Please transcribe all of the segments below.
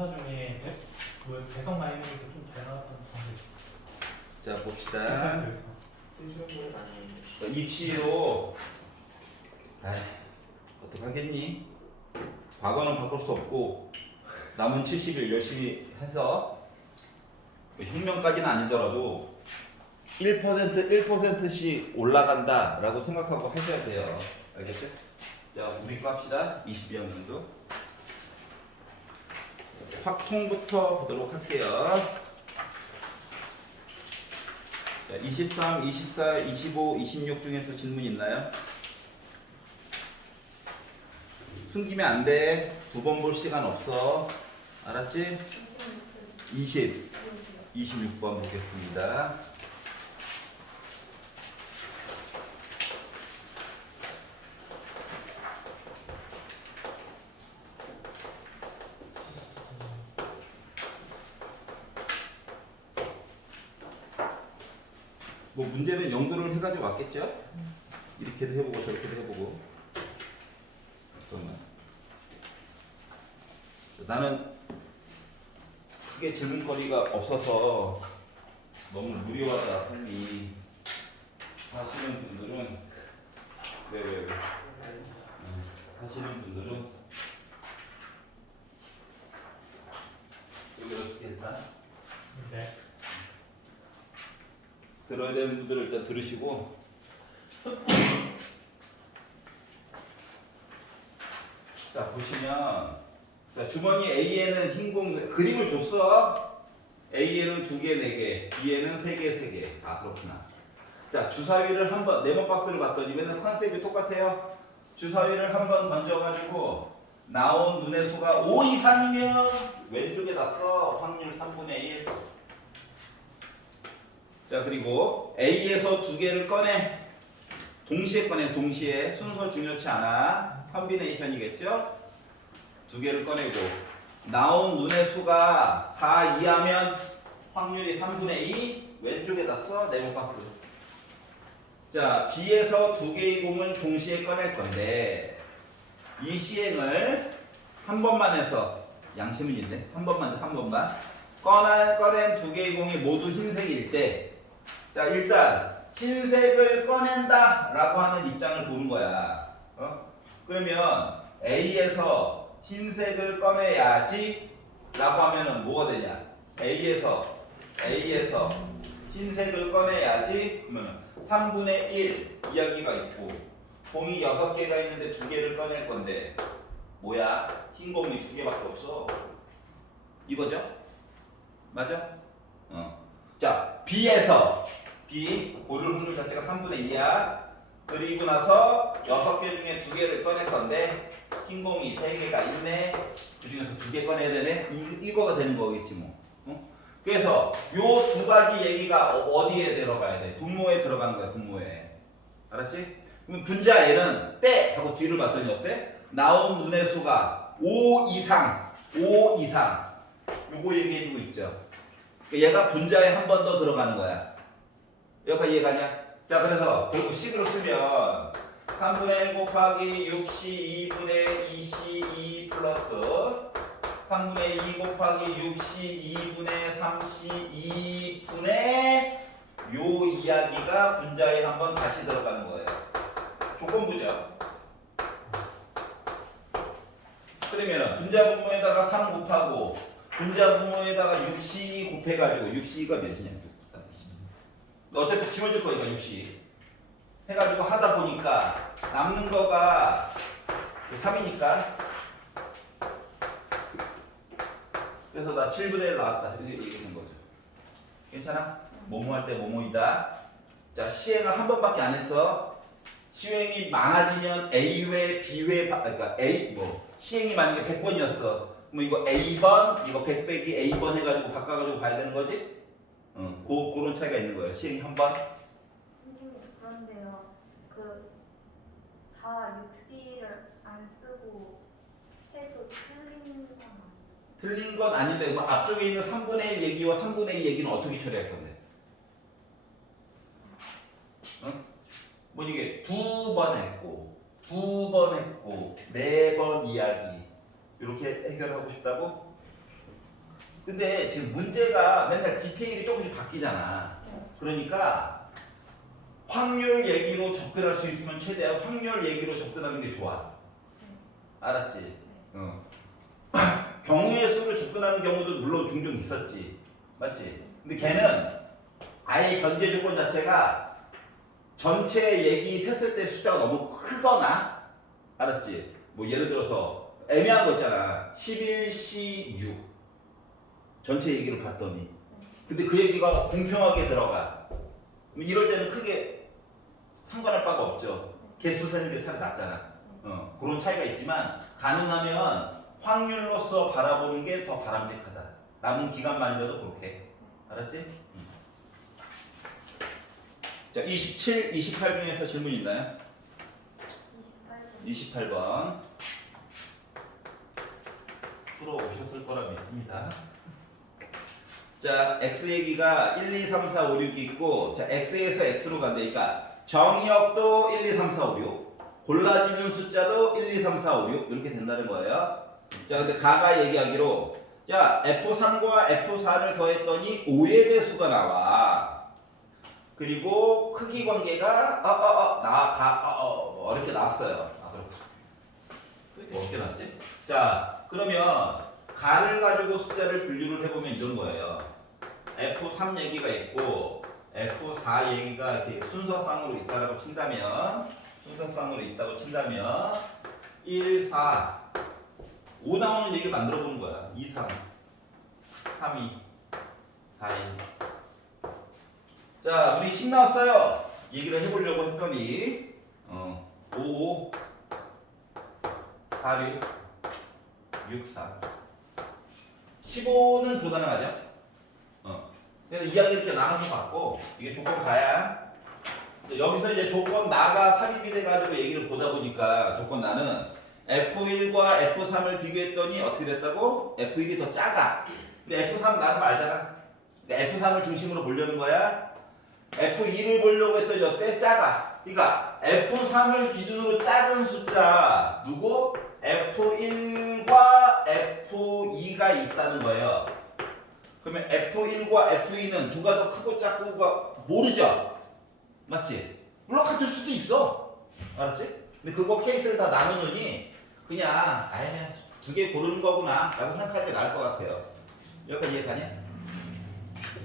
검사 중에 그 개성 마이너스 좀 잘 나왔던 방법. 자 봅시다. 순수용을 많이 했는데. 입시로 어떡하겠니? 과거는 바꿀 수 없고 남은 70일 열심히 해서 혁명까지는 아니더라도 1%씩 올라간다라고 생각하고 하셔야 돼요. 알겠죠? 자, 우리 거 합시다. 22학년도 확통부터 보도록 할게요. 자, 23, 24, 25, 26 중에서 질문 있나요? 숨기면 안 돼. 두 번 볼 시간 없어. 알았지? 26번 보겠습니다. 뭐 문제는 연구를 해가지고 왔겠죠? 이렇게도 해보고 저렇게도 해보고. 잠깐만. 나는 크게 질문거리가 없어서 너무 무료하다 삶이 하시는 분들은 왜 하시는 분들은 여기 어떻게 일단 네. 들어야 되는 분들은 일단 들으시고 자 보시면 자, 주머니 A에는 흰 공 그림을 줬어. A에는 2개, 4개, B에는 3개, 3개. 아 그렇구나. 자 주사위를 한번 네모 박스를 봤더니 맨날 컨셉이 똑같아요. 주사위를 한번 던져가지고 나온 눈의 수가 5 이상이면 왼쪽에다 써. 확률 3분의 1. 자 그리고 A에서 2개를 꺼내. 동시에 꺼내. 동시에 순서 중요치 않아. 컨비네이션이겠죠? 2개를 꺼내고 나온 눈의 수가 4 이하면 확률이 3분의 2 왼쪽에다 써. 네모 박스. 자 B에서 2개의 공을 동시에 꺼낼 건데 이 시행을 한 번만 해서 양심은 있네. 한 번만 꺼낸 2개의 공이 모두 흰색일 때 자 일단 흰색을 꺼낸다 라고 하는 입장을 보는 거야. 그러면 A에서 흰색을 꺼내야지 라고 하면은 뭐가 되냐? A에서 흰색을 꺼내야지 그러면 3분의 1 이야기가 있고 공이 6개가 있는데 2개를 꺼낼 건데 뭐야? 흰 공이 2개밖에 없어. 이거죠? 맞아? 자 B에서 B 고를 확률 자체가 3분의 2야. 그리고 나서 6개 중에 2개를 꺼낼 건데 흰 공이 3개가 있네. 그 중에서 2개 꺼내야 되네. 이거가 되는 거겠지 뭐. 그래서 요 2가지 얘기가 어디에 들어가야 돼? 분모에 들어가는 거야. 분모에. 알았지? 그럼 분자 L은 빼 하고 뒤를 봤더니 어때? 나온 눈의 수가 5 이상. 요거 얘기해주고 있죠. 얘가 분자에 한 번 더 들어가는 거야. 여기까지 이해가냐? 자 그래서 결국 식으로 쓰면 3분의 1 곱하기 6C 2분의 2C 2 플러스 3분의 2 곱하기 6C 2분의 3C 2분의 요 이야기가 분자에 한번 다시 들어가는 거예요. 조건부죠. 그러면 분자 분모에다가 3 곱하고 분자 분모에다가 6C 곱해가지고 6C가 몇이냐? 어차피 지워질 거니까 6C 해가지고 하다 보니까 남는 거가 3이니까 그래서 나 7분의 1 나왔다 이렇게 얘기하는 거죠. 괜찮아? 뭐뭐 할 때 뭐뭐이다. 자 시행을 한 번밖에 안 했어. 시행이 많아지면 A회 B회 그러니까 A 시행이 만약에 100번이었어. 그럼 이거 A번 이거 100 빼기 A번 해가지고 바꿔가지고 봐야 되는 거지? 그런 차이가 있는 거예요. 시행이 한 번. 그런데요. 다 6D를 안 쓰고 해도 틀린 건 아니에요. 틀린 건 아닌데 뭐 앞쪽에 있는 3분의 1 얘기와 3분의 2 얘기는 어떻게 처리할 건데? 뭐 이게 2번 했고 2번 했고 4번 이야기 이렇게 해결하고 싶다고? 근데 지금 문제가 맨날 디테일이 조금씩 바뀌잖아. 그러니까 확률 얘기로 접근할 수 있으면 최대한 확률 얘기로 접근하는 게 좋아. 알았지? 경우의 수로 접근하는 경우도 물론 종종 있었지. 맞지? 근데 걔는 아예 전제 조건 자체가 전체 얘기 셌을 때 숫자가 너무 크거나, 알았지? 뭐 예를 들어서 애매한 거 있잖아. 11C6 전체 얘기를 봤더니 근데 그 얘기가 공평하게 들어가. 그럼 이럴 때는 크게 상관할 바가 없죠. 개수 세는 게 살이 낫잖아. 그런 차이가 있지만 가능하면 확률로서 바라보는 게 더 바람직하다. 남은 기간만이라도 그렇게. 알았지? 자, 27, 28 중에서 질문 있나요? 28번 풀어 오셨을 거라 믿습니다. 자, x 얘기가 1, 2, 3, 4, 5, 6 있고, 자, x에서 x로 간다니까 정의역도 1, 2, 3, 4, 5, 6 골라지는 숫자도 1, 2, 3, 4, 5, 6 이렇게 된다는 거예요. 자, 근데 가가 얘기하기로 자, F3과 F4를 더했더니 5의 배수가 나와. 그리고 크기 관계가 어렵게 나왔어요. 왜 어렵게 나왔지? 자, 그러면 가를 가지고 숫자를 분류를 해보면 이런 거예요. F3 얘기가 있고 F4 얘기가 이렇게 순서상으로 있다고 친다면 1, 4, 5 나오는 얘기를 만들어 보는 거야. 2, 3, 3, 2, 4, 1. 자, 우리 10 나왔어요. 얘기를 해보려고 했더니 5, 5, 4, 6, 6, 4. 15는 불가능하죠? 그래서 이야기 이렇게 나눠서 봤고 이게 조건 가야. 여기서 이제 조건 나가 삽입이 돼가지고 얘기를 보다 보니까 조건 나는 F1과 F3을 비교했더니 어떻게 됐다고? F1이 더 작아. 근데 F3 나는 알잖아. 그러니까 F3을 중심으로 보려는 거야. F2를 보려고 했더니 어때? 작아. 그러니까 F3을 기준으로 작은 숫자 누구? F1과 F2가 있다는 거예요. 그러면 F1과 F2는 누가 더 크고 작고가 모르죠? 맞지? 물론 같을 수도 있어. 알았지? 근데 그거 케이스를 다 나누느니 그냥 아예 두 개 고르는 거구나 라고 생각하는 게 나을 것 같아요. 여기까지 이해가냐?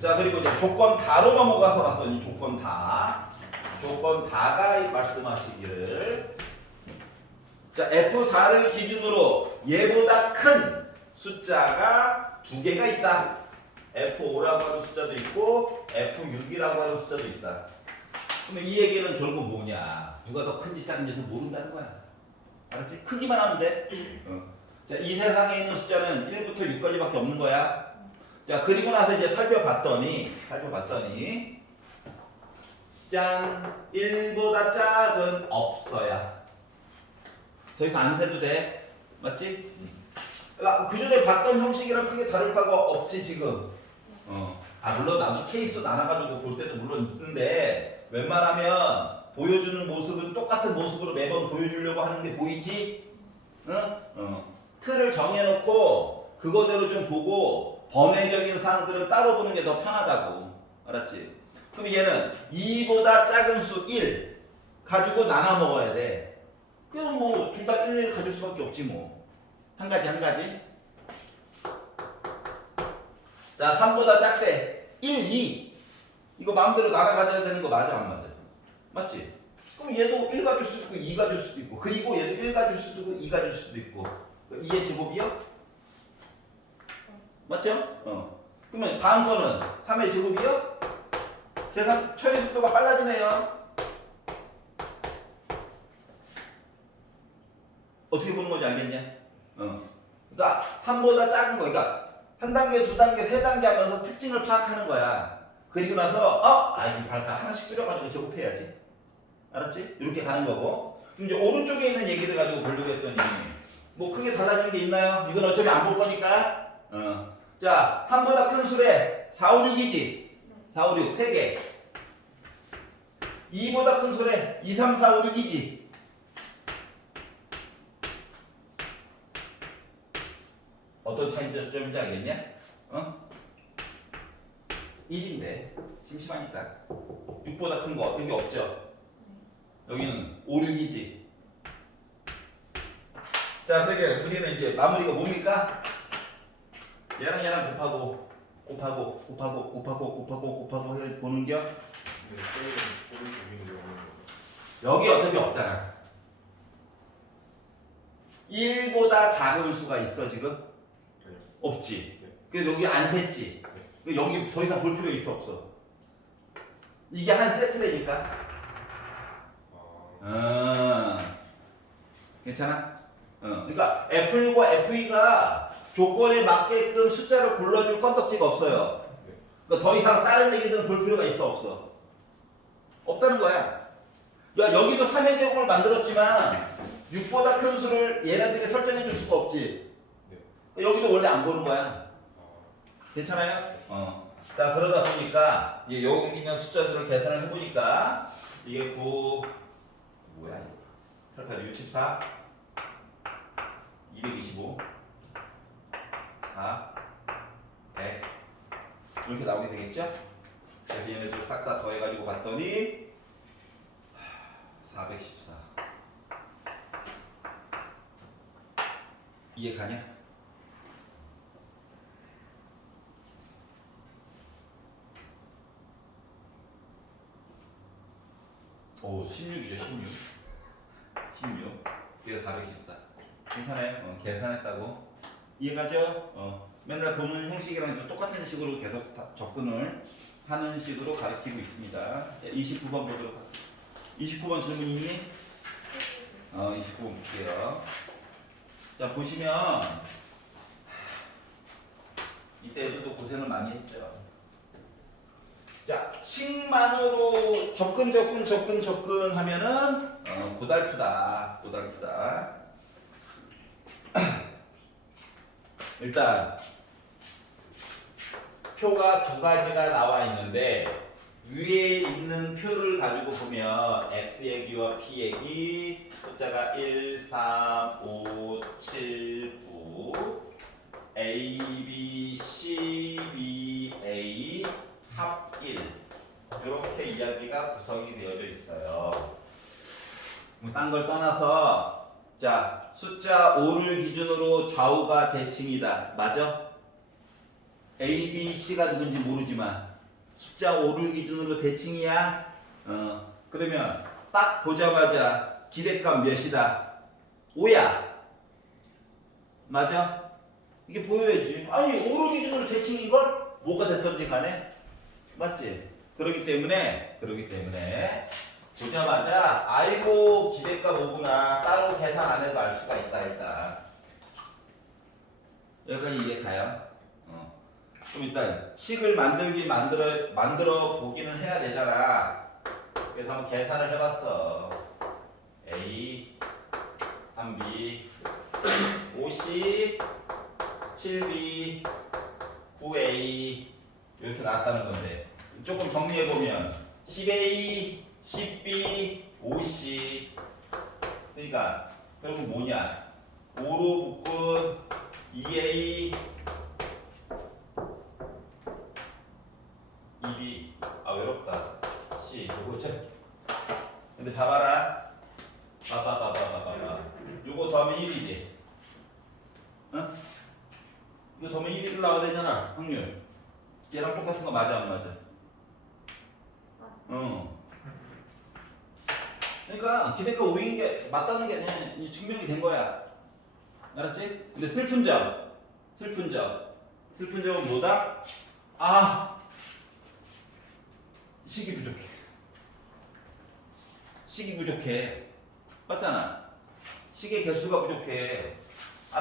자, 그리고 이제 조건 다로 넘어가서 봤더니 조건 다가 말씀하시기를 자, F4를 기준으로 얘보다 큰 숫자가 두 개가 있다. F5라고 하는 숫자도 있고 F6이라고 하는 숫자도 있다. 그러면 이 얘기는 결국 뭐냐? 누가 더 큰지 작은지도 모른다는 거야. 알았지? 크기만 하면 돼. 자, 이 세상에 있는 숫자는 1부터 6까지밖에 없는 거야. 자, 그리고 나서 이제 살펴봤더니 짠! 1보다 작은 없어야. 더 이상 안 세도 돼. 맞지? 그러니까 그 전에 봤던 형식이랑 크게 다를 바가 없지 지금. 물론 나도 케이스 나눠가지고 볼 때도 물론 있는데 웬만하면 보여주는 모습은 똑같은 모습으로 매번 보여주려고 하는 게 보이지? 틀을 정해놓고 그거대로 좀 보고 번외적인 사항들은 따로 보는 게 더 편하다고. 알았지? 그럼 얘는 2보다 작은 수 1 가지고 나눠 먹어야 돼. 그럼 뭐 둘 다 1 가질 수밖에 없지 뭐. 한 가지. 자, 3보다 작대. 1, 2. 이거 마음대로 나눠 가져야 되는 거 맞아, 안 맞아? 맞지? 그럼 얘도 1 가질 수도 있고 2 가질 수도 있고 그리고 얘도 1 가질 수도 있고 2 가질 수도 있고 2의 제곱이요? 맞죠? 그러면 다음 거는 3의 제곱이요? 계산 처리 속도가 빨라지네요. 어떻게 보는 건지 알겠냐? 그러니까 3보다 작은 거, 그러니까 한 단계, 두 단계, 세 단계 하면서 특징을 파악하는 거야. 그리고 나서 이 발표 하나씩 줄여가지고 제곱해야지. 알았지? 이렇게 가는 거고. 그럼 이제 오른쪽에 있는 얘기를 가지고 보려고 했더니 뭐 크게 달라지는 게 있나요? 이건 어차피 안 볼 거니까. 자, 3보다 큰 수래 4, 5, 6이지. 4, 5, 6 3개. 2보다 큰 수래 2, 3, 4, 5, 6이지. 어떤 차이점인지 알겠냐? 어? 1인데 심심하니까 6보다 큰 거 여기 없죠? 여기는 5, 6이지. 자, 그러게 우리는 이제 마무리가 뭡니까? 얘랑 곱하고 해 보는겨? 근데 꼬리 중인 경우는 여기 어차피 없잖아. 1보다 작은 수가 있어 지금? 아니요. 없지. 네. 그래서 여기 안 셌지. 여기 더 이상 볼 필요 있어 없어? 이게 한 세트라니까. 괜찮아? 그러니까 F1과 F2가 조건에 맞게끔 숫자를 골라줄 건덕지가 없어요. 그러니까 더 이상 다른 얘기들은 볼 필요가 있어 없어? 없다는 거야. 야, 여기도 3의 제곱을 만들었지만 6보다 큰 수를 얘네들이 설정해 줄 수가 없지. 여기도 원래 안 보는 거야. 괜찮아요? 자, 그러다 보니까 여기 있는 숫자들을 계산을 해보니까 이게 9 뭐야 이거 88, 64 225 4 100 이렇게 나오게 되겠죠? 그래서 얘네들 싹 다 더해가지고 봤더니 414 이해 가냐? 오, 16이죠, 16. 16. 이거 414. 괜찮아요? 계산했다고. 이해가죠? 맨날 보는 형식이랑 똑같은 식으로 계속 접근을 하는 식으로 가르치고 있습니다. 29번 보도록 하겠습니다. 29번 질문 있니? 29번 볼게요. 자, 보시면 이때 애들도 고생을 많이 했죠. 자, 식만으로 접근 하면은 고달프다. 일단 표가 두 가지가 나와 있는데 위에 있는 표를 가지고 보면 x 얘기와 p 얘기 숫자가 1, 3, 5, 7, 9 A, B, C, B, A 합 1 이렇게 이야기가 구성이 되어져 있어요. 딴 걸 떠나서 자 숫자 5를 기준으로 좌우가 대칭이다. 맞아? A, B, C가 누군지 모르지만 숫자 5를 기준으로 대칭이야. 그러면 딱 보자마자 기대값 몇이다? 5야. 맞아? 이게 보여야지. 아니 5를 기준으로 대칭인 걸 뭐가 됐던지 간에 맞지? 그렇기 때문에 보자마자 아이고 기대값 5구나 따로 계산 안 해도 알 수가 있다 일단. 여기까지 이해 가요? 그럼 일단 식을 만들어 보기는 해야 되잖아. 그래서 한번 계산을 해봤어. A 3B 5C 7B 9A 이렇게 나왔다는 건데 조금 정리해보면 10A 10B 5C 그러니까 결국 뭐냐 5로 묶은 2A 2B 아 외롭다 C 요거죠? 근데 봐봐라 봐봐 요거 더하면 1이지 어? 이거 더하면 1이 나와야 되잖아 확률 얘랑 똑같은 거 맞아 안 맞아? 그러니까 기대값 5인 게 맞다는 게 그냥 증명이 된 거야. 알았지? 근데 슬픈 점은 뭐다? 아 식이 부족해. 맞잖아. 식의 개수가 부족해.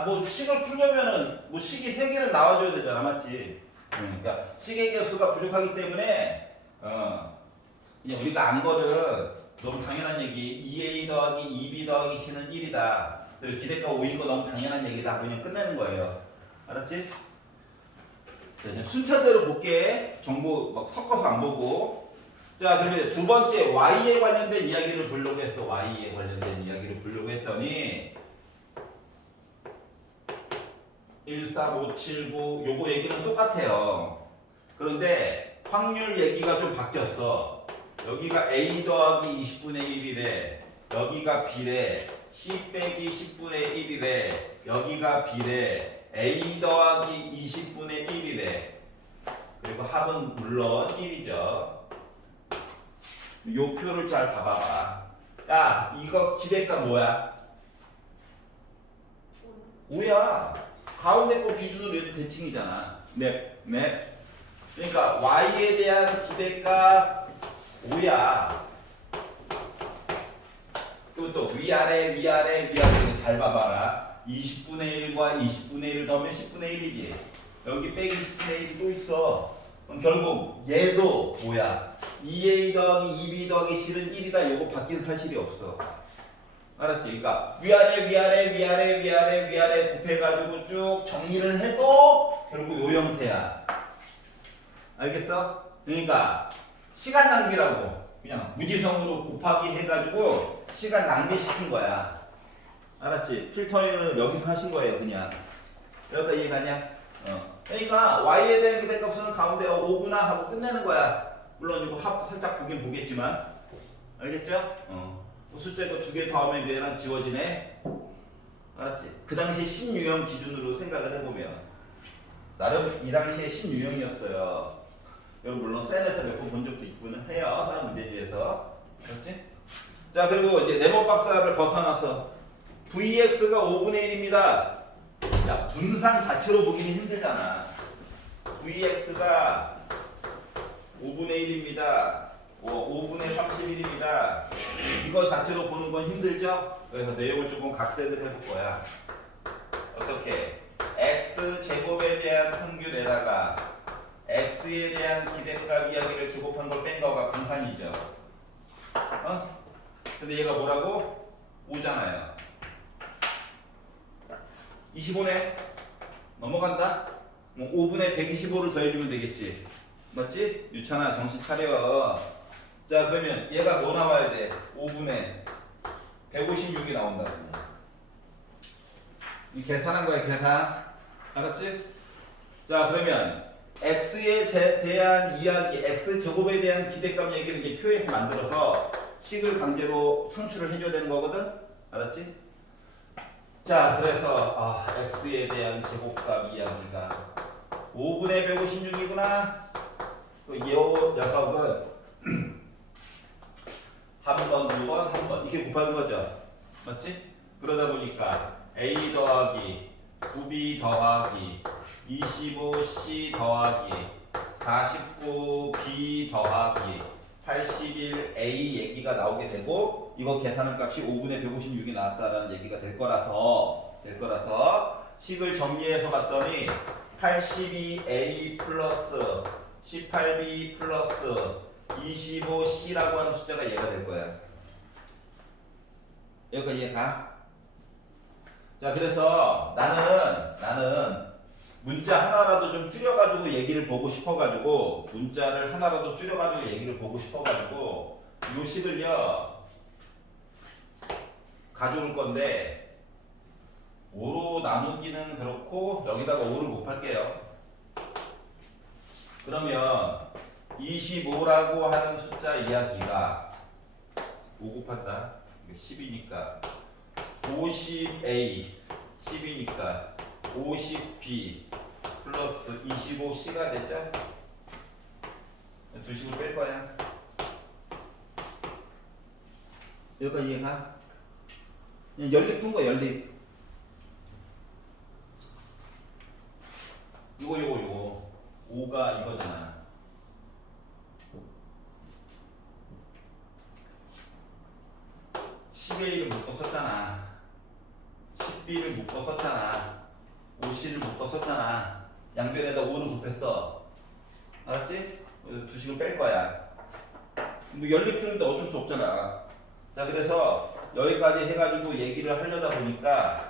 뭐 식을 풀려면은 뭐 식이 3개는 나와줘야 되잖아. 맞지? 그러니까 식의 개수가 부족하기 때문에 그냥 우리가 안 거는 너무 당연한 얘기 2A 더하기 2B 더하기 C는 1이다. 그리고 기대값 5인 거 너무 당연한 얘기다. 그냥 끝내는 거예요. 알았지? 자, 이제 순차대로 볼게. 정보 막 섞어서 안 보고. 자, 그러면 두 번째 Y에 관련된 이야기를 보려고 했어. Y에 관련된 이야기를 보려고 했더니 14579 요거 얘기는 똑같아요. 그런데 확률 얘기가 좀 바뀌었어. 여기가 A 더하기 20분의 1이래. 여기가 B래. C 빼기 10분의 1이래. 여기가 B래. A 더하기 20분의 1이래. 그리고 합은 물론 1이죠. 요 표를 잘 봐봐봐. 야, 이거 기대값 뭐야? 5야. 가운데 거 기준으로 얘도 대칭이잖아. 네. 그러니까 y에 대한 기대값 5야. 그리고 또 위아래 잘 봐봐라. 20분의 1과 20분의 1을 더하면 10분의 1이지. 여기 빼기 10분의 1이 또 있어. 그럼 결국 얘도 5야. 2a 더하기 2b 더하기 C는 1이다. 요거 바뀐 사실이 없어. 알았지? 그러니까 위아래 곱해가지고 쭉 정리를 해도 결국 요 형태야. 알겠어? 그러니까 시간 낭비라고 그냥 무지성으로 곱하기 해가지고 시간 낭비시킨 거야. 알았지? 필터링을 여기서 하신 거예요. 그냥 여기까지 이해가냐? 그러니까 y에 대한 기대값은 가운데 5구나 하고 끝내는 거야. 물론 이거 합 살짝 보긴 보겠지만 알겠죠? 숫자 이거 2개 더하면 얘랑 지워지네. 알았지? 그 당시 신유형 기준으로 생각을 해보면 나름 이 당시에 신유형이었어요. 여러분 물론 센에서 몇 번 본 적도 있고는 해요. 사람 문제집에서. 알았지? 자, 그리고 이제 네모 박사를 벗어나서 Vx가 5분의 1입니다. 야, 분산 자체로 보기는 힘들잖아. Vx가 5분의 1입니다. 5분의 31입니다. 이거 자체로 보는 건 힘들죠? 그래서 내용을 조금 각색을 해볼 거야. 어떻게? x 제곱에 대한 평균에다가 x에 대한 기대값 이야기를 제곱한 걸 뺀 거가 분산이죠. 근데 얘가 뭐라고? 5잖아요. 25네. 넘어간다? 5분의 125를 더해주면 되겠지. 맞지? 유찬아 정신 차려. 자, 그러면 얘가 뭐 나와야 돼? 5분의 156이 나온다고. 이 계산한 거야, 계산. 알았지? 자, 그러면 x에 대한 이야기, x 제곱에 대한 기대값 얘기를 이제 표에서 만들어서 식을 강제로 창출을 해줘야 되는 거거든. 알았지? 자, 그래서 x에 대한 제곱값 이야기가 5분의 156이구나. 이 녀석은 한 번, 두 번, 한 번 이렇게 곱하는 거죠. 맞지? 그러다 보니까 a 더하기 9b 더하기 25c 더하기 49b 더하기 81a 얘기가 나오게 되고 이거 계산한 값이 5분의 156이 나왔다라는 얘기가 될 거라서 식을 정리해서 봤더니 82a 플러스 18b 플러스 25c라고 하는 숫자가 얘가 될 거야. 여기까지 이해가? 자, 그래서 나는 문자 하나라도 좀 줄여가지고 얘기를 보고 싶어가지고 문자를 하나라도 줄여가지고 얘기를 보고 싶어가지고 요 식을요 가져올 건데 5로 나누기는 그렇고 여기다가 5를 곱할게요. 그러면 25라고 하는 숫자 이야기가 5 곱한다. 10이니까 50a 10이니까 50b 플러스 25c가 됐죠? 두 식으로 뺄 거야. 여기까지 이해가? 그냥 연립 푼 거 연립. 요거 5가 이거잖아. 10a를 묶어 썼잖아. 10b를 묶어 썼잖아. 5c를 묶어 썼잖아. 양변에다 5를 곱했어. 알았지? 두 식을 뺄 거야. 뭐 연립 푸는데 어쩔 수 없잖아. 자, 그래서 여기까지 해가지고 얘기를 하려다 보니까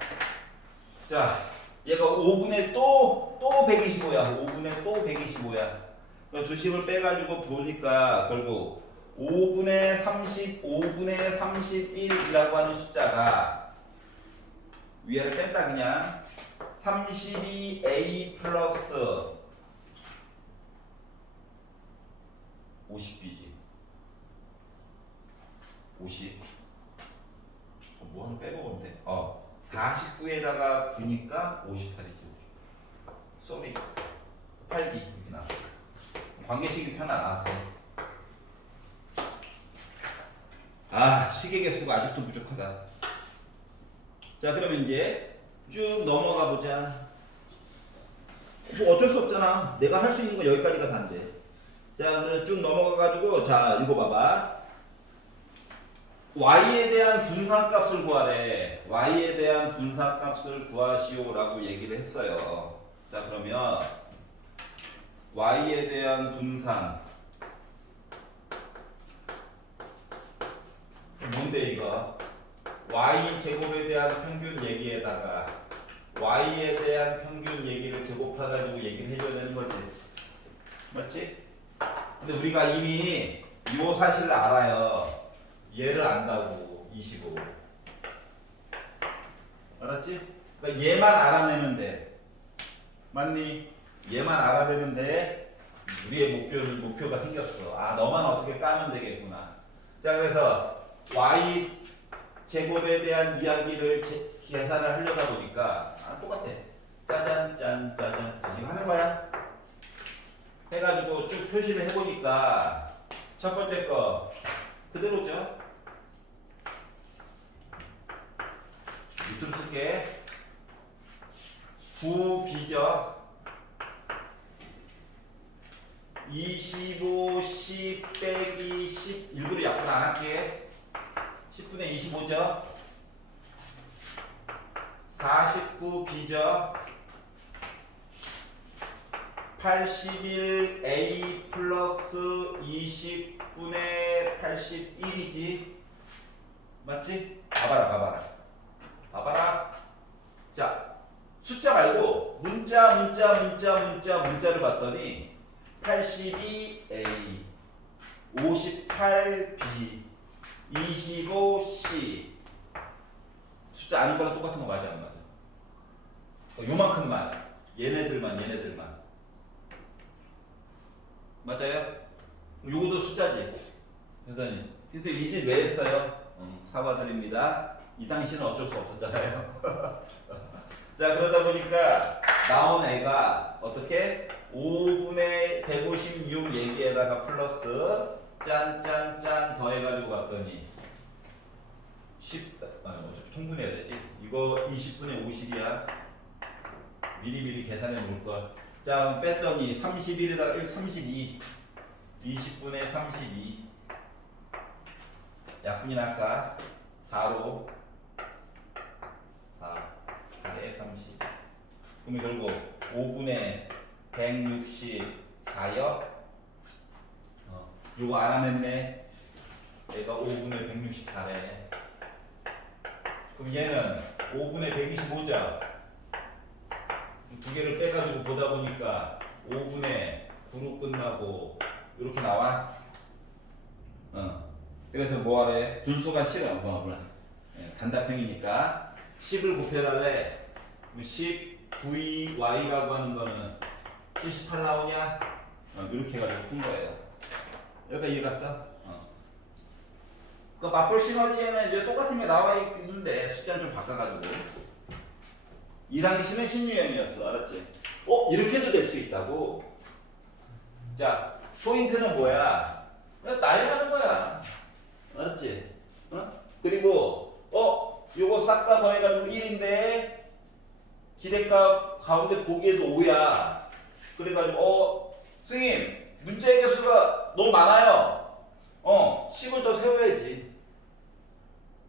자, 얘가 5분의 또 125야. 5분의 또 125야. 두 식을 빼가지고 보니까 결국 5분의 30, 5분의 31이라고 하는 숫자가 위아래 뺀다 그냥 32a 플러스 50b지. 50. 뭐 하나 빼먹으면 돼? 49에다가 9니까 58이지. 쏘리 8b 이렇게 나와. 관계식이 하나 나왔어. 아, 식의 개수가 아직도 부족하다. 자, 그러면 이제 쭉 넘어가 보자. 뭐 어쩔 수 없잖아. 내가 할 수 있는 거 여기까지가 다인데. 자, 그래서 쭉 넘어가가지고 자, 읽어봐봐. y에 대한 분산값을 구하래. y에 대한 분산값을 구하시오라고 얘기를 했어요. 자, 그러면 y에 대한 분산 뭔데 이거? y 제곱에 대한 평균 얘기에다가 y에 대한 평균 얘기를 제곱해가지고 얘기를 해줘야 되는 거지. 맞지? 근데 우리가 이미 이 사실을 알아요. 얘를 안다고. 25. 알았지? 그러니까 얘만 알아내면 돼. 맞니? 얘만 알아내면 돼. 우리의 목표가 생겼어. 아, 너만 어떻게 까면 되겠구나. 자, 그래서 y 제곱에 대한 이야기를 계산을 하려다 보니까 똑같아. 짜잔 짠 짜잔 짠 이거 하는 거야. 해가지고 쭉 표시를 해보니까 첫 번째 거 그대로죠. 밑으로 쓸게. 9b죠. 25, 10 빼기 10 일부러 약분 안 할게. 10분의 25죠. 49b죠. 81a 플러스 20분의 81이지. 맞지? 봐봐라. 자, 숫자 말고 문자를 봤더니 82a, 58b, 25c 숫자 아는 거랑 똑같은 거 맞아 안 맞아? 요만큼만 얘네들만 맞아요? 요것도 숫자지. 그래서 이제 왜 했어요? 사과드립니다. 이 당시는 어쩔 수 없었잖아요. 자, 그러다 보니까 나온 애가 어떻게? 5분의 156 얘기에다가 플러스 짠짠짠 더해가지고 봤더니 10, 어차피 통분해야 되지. 이거 20분의 50이야. 미리미리 계산해 놓을걸. 자, 그럼 뺐더니 31에다가 32 20분의 32 약분이 날까? 4로 4에 30 그러면 결국 5분의 164요? 요거 알아냈네. 얘가 5분의 164래. 그럼 얘는 5분의 125죠? 두 개를 빼가지고 보다 보니까 5분의 9로 끝나고 이렇게 나와. 그래서 뭐하래? 분수가 싫어. 단답형이니까 10을 곱해달래. 10 VY라고 하는 거는 78 나오냐? 이렇게 해가지고 푼 거예요. 여기까지 이해갔어? 그 맞볼 시너지에는 이제 똑같은 게 나와 있는데 숫자를 좀 바꿔가지고 이 당시는 신유형이었어. 알았지? 이렇게도 될 수 있다고. 자, 포인트는 뭐야? 그냥 나열하는 거야. 알았지? 그리고 요거 싹 다 더해가지고 1인데 기대값 가운데 보기에도 5야. 그래가지고 선생님 문자의 개수가 너무 많아요. 10을 더 세워야지.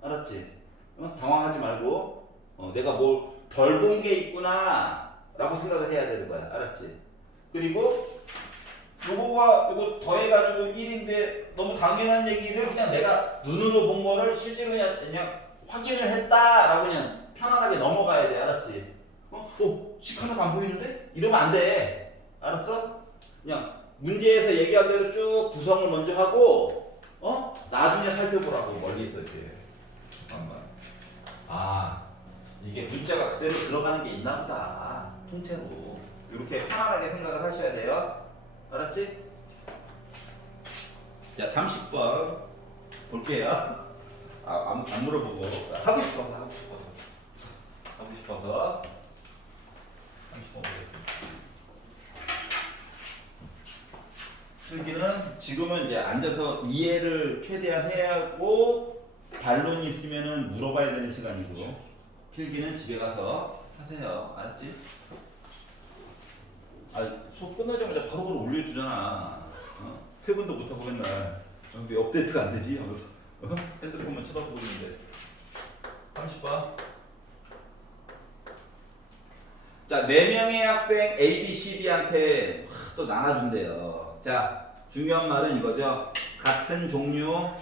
알았지? 당황하지 말고 내가 뭘 덜 본 게 있구나 라고 생각을 해야 되는 거야. 알았지? 그리고 요거 더해가지고 1인데 너무 당연한 얘기를 그냥 내가 눈으로 본 거를 실제로 그냥 확인을 했다라고 그냥 편안하게 넘어가야 돼. 알았지? 10 하나도 안 보이는데? 이러면 안 돼. 알았어? 그냥 문제에서 얘기한 대로 쭉 구성을 먼저 하고 나중에 살펴보라고. 멀리서 이렇게 이게 문자가 그대로 들어가는 게 있나 보다. 통째로. 이렇게 편안하게 생각을 하셔야 돼요. 알았지? 자, 30번 볼게요. 안 물어보고 하고 싶어서. 30번 보겠습니다. 필기는 지금은 이제 앉아서 이해를 최대한 해야 하고 반론이 있으면은 물어봐야 되는 시간이고 필기는 집에 가서 하세요. 알았지? 수업 끝나자마자 바로 올려주잖아. 퇴근도 못하고 맨날 왜 업데이트가 안 되지? 하면서 핸드폰만 쳐다보고 있는데 30번. 자, 4명의 학생 A, B, C, D한테 또 나눠준대요. 자, 중요한 말은 이거죠. 같은 종류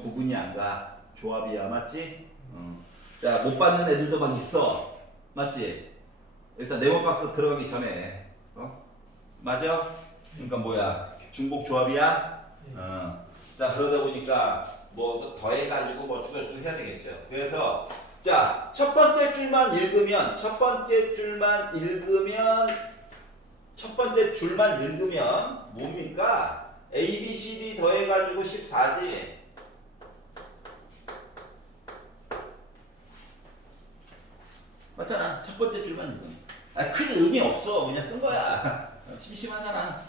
구분이 안 가. 조합이야, 맞지? 자, 못 받는 애들도 막 있어. 맞지? 일단 네모박스 들어가기 전에. 맞아? 그러니까 뭐야? 중복 조합이야? 자, 그러다 보니까 뭐 더해가지고 뭐 쭉쭉 해야 되겠죠. 그래서 자, 첫 번째 줄만 읽으면 뭡니까? A, B, C, D 더해가지고 14지. 맞잖아. 첫 번째 줄만 읽으면. 크게 의미 없어. 그냥 쓴 거야. 심심하잖아.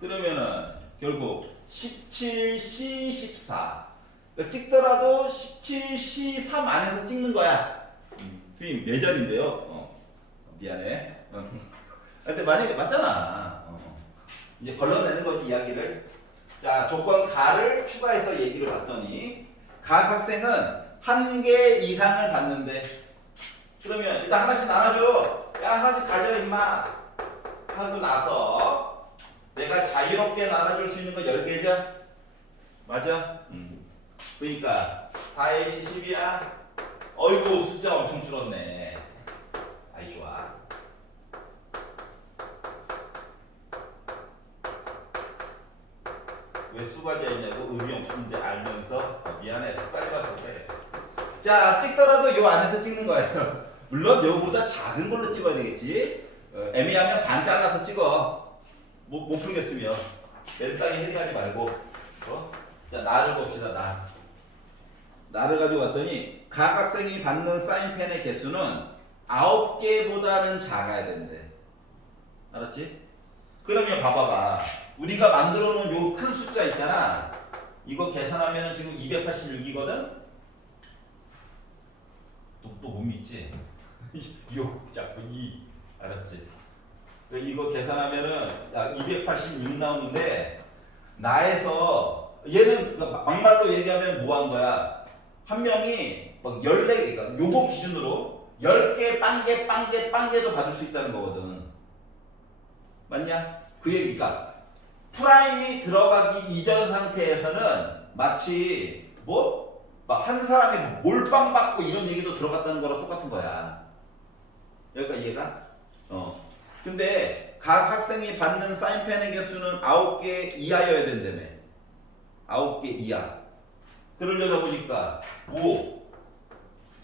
그러면은 결국 17C, 14. 그러니까 찍더라도 17C3 안에서 찍는 거야. 선생님 4자리인데요. 미안해. 근데 만약에 맞잖아. 이제 걸러내는 거지 이야기를. 자, 조건 가를 추가해서 얘기를 봤더니 각 학생은 1개 이상을 받는데 그러면 일단 하나씩 나눠줘. 야, 하나씩 가져 임마 하고 나서 내가 자유롭게 나눠줄 수 있는 거 10개죠? 맞아? 그러니까 4에 70이야. 어이구, 숫자 엄청 줄었네. 아이 좋아. 왜 수가지야 있냐고 의미 없는데 알면서 미안해 습관이라서 그래. 자, 찍더라도 요 안에서 찍는 거예요. 물론 요보다 작은 걸로 찍어야 되겠지. 애매하면 반 잘라서 찍어. 못 풀겠으면 맨 땅에 헤딩하지 말고. 자, 나를 봅시다. 나를 가지고 왔더니 각 학생이 받는 사인펜의 개수는 9개보다는 작아야 된대. 알았지? 그러면 봐봐봐. 우리가 만들어 놓은 요 큰 숫자 있잖아. 이거 계산하면 지금 286이거든? 또 못 믿지? 6 자꾸 2. 알았지? 이거 계산하면은 286 나오는데 나에서 얘는 막말로 얘기하면 뭐 한 거야? 한 명이 막 14개, 그러니까 요거 기준으로 10개, 빵개도 받을 수 있다는 거거든. 맞냐? 그 얘기가 프라임이 들어가기 이전 상태에서는 마치 뭐? 막 한 사람이 몰빵 받고 이런 얘기도 들어갔다는 거랑 똑같은 거야. 여기까지 이해가? 근데 각 학생이 받는 사인펜의 개수는 9개 이하여야 된다며. 9개 이하. 그러려다 보니까 5,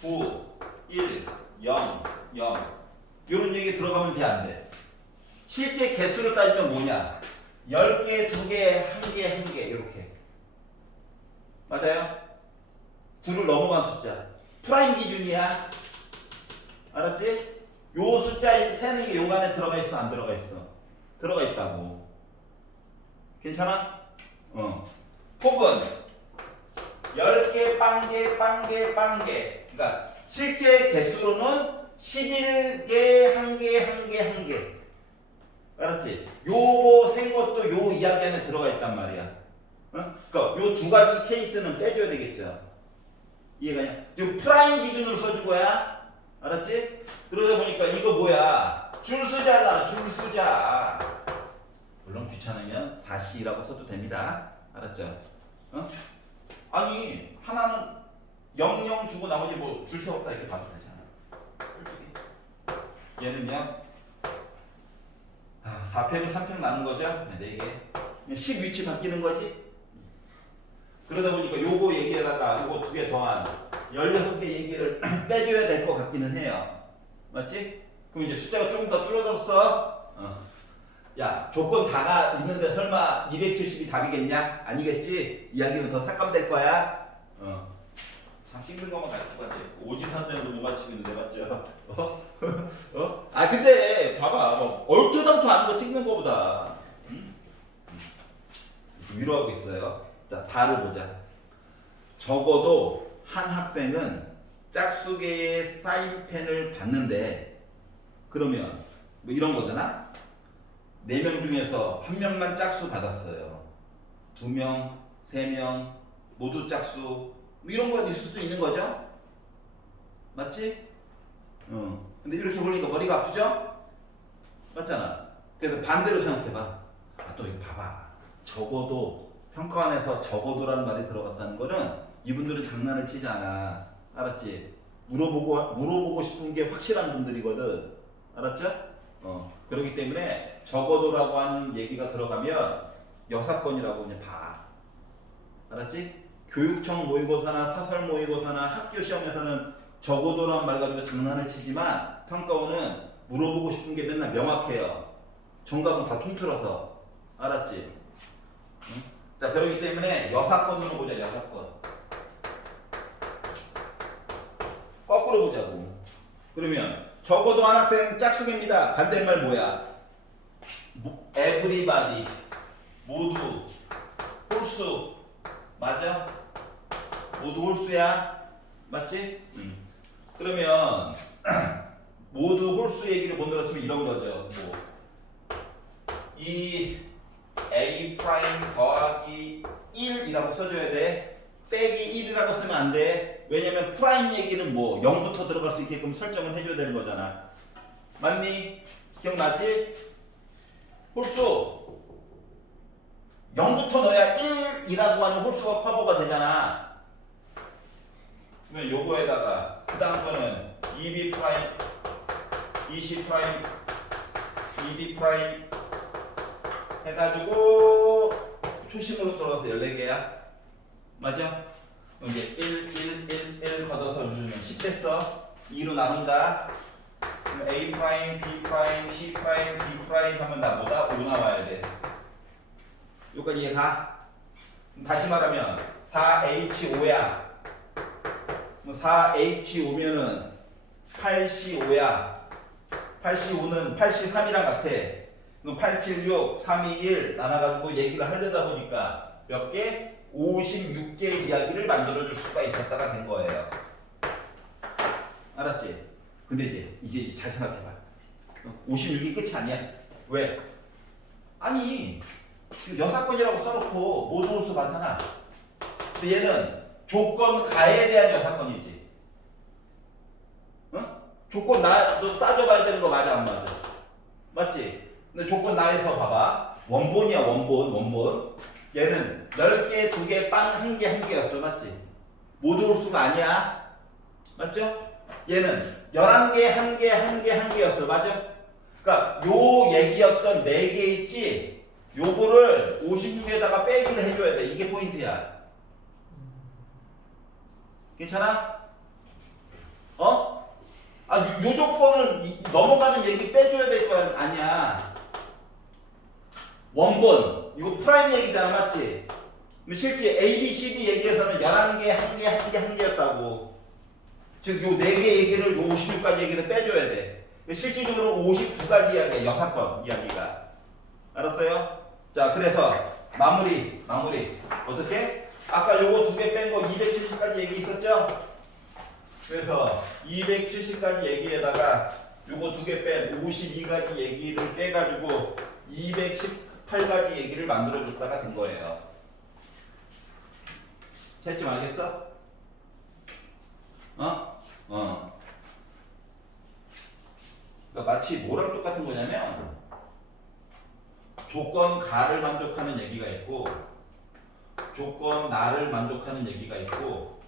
9, 1, 0, 0 이런 얘기 들어가면 돼, 안 돼? 실제 개수를 따지면 뭐냐? 10개, 2개, 1개, 1개 이렇게. 맞아요? 9를 넘어간 숫자. 프라임 기준이야. 알았지? 요 숫자 세는 게 요 안에 들어가 있어, 안 들어가 있어? 들어가 있다고. 괜찮아? 혹은 10개, 빵개. 그러니까 실제 개수로는 11개, 1개. 알았지? 요거 생 것도 요 이야기 안에 들어가 있단 말이야. 그러니까 요 두 가지 케이스는 빼줘야 되겠죠. 이해가냐? 요 프라임 기준으로 써준 거야. 알았지? 그러다 보니까 이거 뭐야? 줄수자잖아, 줄수자. 물론 귀찮으면 4C라고 써도 됩니다. 알았죠? 아니 하나는 00 주고 나머지 뭐 줄 수 없다 이렇게 봐도 되잖아. 솔직히. 얘는요 4팩을 3팩 나눈 거죠? 4개. 10 위치 바뀌는 거지? 그러다 보니까 요거 얘기하다가 요거 2개 더한 16개 얘기를 빼줘야 될 것 같기는 해요. 맞지? 그럼 이제 숫자가 좀 더 줄어들었어. 야, 조건 다가 있는데 설마 270이 답이겠냐? 아니겠지? 이야기는 더 삭감될 거야. 참 힘든 것만 가르쳐 가지. 오지선대도 못 맞히고 있는데 맞죠? 아 근데 봐봐, 뭐 얼토당토 아는 거 찍는 거보다 위로하고 있어요. 자, 다를 보자. 적어도 한 학생은 짝수계의 사인펜을 받는데 그러면 뭐 이런 거잖아. 4명 중에서 1명만 짝수 받았어요. 2명, 3명 모두 짝수 뭐 이런 거 있을 수 있는 거죠. 맞지? 근데 이렇게 보니까 머리가 아프죠? 맞잖아. 그래서 반대로 생각해봐. 아, 또 이거 봐봐. 적어도 평가원에서 적어도라는 말이 들어갔다는 거는 이분들은 장난을 치지 않아. 알았지? 물어보고 싶은 게 확실한 분들이거든. 알았죠? 그렇기 때문에 적어도라고 하는 얘기가 들어가면 여사건이라고 그냥 봐. 알았지? 교육청 모의고사나 사설 모의고사나 학교 시험에서는 적어도라는 말 가지고 장난을 치지만 평가원은 물어보고 싶은 게 맨날 명확해요. 정답은 다 통틀어서. 알았지? 응? 자, 그렇기 때문에 여사건으로 보자. 여사건. 거꾸로 보자고. 그러면 적어도 한 학생 짝수계입니다. 반대말 뭐야? everybody. 모두. 홀수. 맞아? 모두 홀수야. 맞지? 그러면 모두 홀수 얘기를 본다고 치면 이런 거죠. 뭐 이 a 프라임 더하기 1이라고 써줘야 돼. 빼기 1이라고 쓰면 안 돼. 왜냐면 프라임 얘기는 뭐 0부터 들어갈 수 있게끔 설정을 해줘야 되는 거잖아. 맞니? 기억나지? 홀수 0부터 넣어야 1이라고 하는 홀수가 커버가 되잖아. 그러면 요거에다가 그 다음 거는 2b 프라임, 20 프라임, 2d 프라임 해가지고 초심으로 들어가서 14개야. 맞아? 그럼 이제 1 걷어서 주면 10 됐어. 2로 나눈다. 그럼 a 프라임, b 프라임, c 프라임, d 프라임 하면 나보다 5 나와야 돼. 여기까지 이해가? 다시 말하면 4H5야. 4H5면은 8C5야. 8C5는 8C3이랑 같아. 그럼 876, 321 나눠가지고 얘기를 하려다 보니까 몇 개? 56개의 이야기를 만들어줄 수가 있었다가 된 거예요. 알았지? 근데 이제 잘 생각해봐. 56이 끝이 아니야. 왜? 아니 여사건이라고 써놓고 모두 홀수 많잖아. 근데 얘는 조건 가에 대한 여사건이지. 응? 조건 너 따져봐야 되는 거 맞아 안 맞아? 맞지? 근데 조건 나에서 봐봐. 원본이야 원본. 얘는 10개, 2개, 빵 1개, 1개였어. 맞지? 모두 홀수가 아니야. 맞죠? 얘는 11개, 1개였어. 맞아? 그러니까 요 얘기였던 4개 있지? 요거를 56에다가 빼기를 해줘야 돼. 이게 포인트야. 괜찮아? 요 조건은 넘어가는 얘기 빼줘야 될 거 아니야. 원본. 이거 프라임 얘기잖아. 맞지? 실제 A, B, C, D 얘기에서는 11개, 1개였다고. 즉, 요 4개 얘기를 요 56까지 얘기를 빼줘야 돼. 실질적으로 59까지 이야기야. 여사건 이야기가. 알았어요? 자, 그래서 마무리. 어떻게? 아까 요거 2개 뺀 거 270까지 얘기 있었죠? 그래서 270까지 얘기에다가 요거 2개 뺀 52가지 얘기를 빼가지고 218가지 얘기를 만들어줬다가 된 거예요. 차이점 알겠어? 그러니까 마치 뭐랑 똑같은 거냐면 조건 가를 만족하는 얘기가 있고 조건 나를 만족하는 얘기가 있고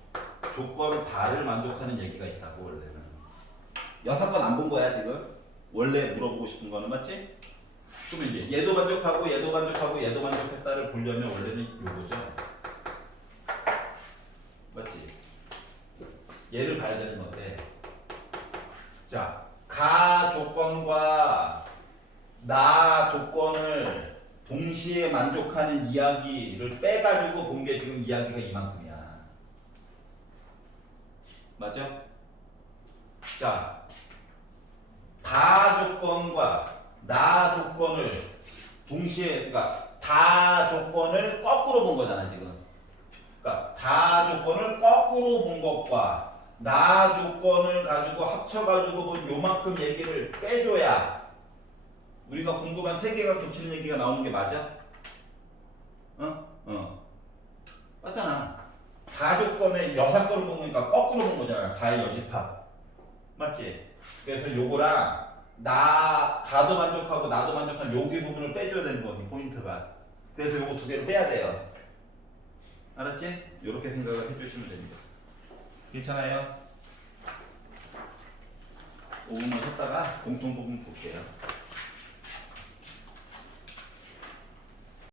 조건 다를 만족하는 얘기가 있다고. 원래는 6건 안 본 거야 지금. 원래 물어보고 싶은 거는. 맞지? 그러면 이제 얘도 만족하고 얘도 만족했다를 보려면 원래는 요거죠. 맞지? 얘를 봐야 되는 건데. 자, 가 조건과 나 조건을 동시에 만족하는 이야기를 빼가지고 본 게 지금 이야기가 이만큼이야. 맞죠? 자, 다 조건과 나 조건을 동시에, 그러니까 다 조건을 거꾸로 본 거잖아 지금. 그러니까 다 조건을 거꾸로 본 것과 나 조건을 가지고 합쳐가지고 본 요만큼 얘기를 빼줘야 우리가 궁금한 세 개가 겹치는 얘기가 나오는 게 맞아? 맞잖아. 다 조건의 여사건을 본 거니까 거꾸로 본 거잖아. 다의 여집합. 맞지? 그래서 요거랑 가도 만족하고 나도 만족하는 여기 부분을 빼줘야 되는 거니 포인트가. 그래서 요거 두 개를 빼야 돼요. 알았지? 요렇게 생각을 해주시면 됩니다. 괜찮아요? 5분만 쉬었다가 공통 부분 볼게요.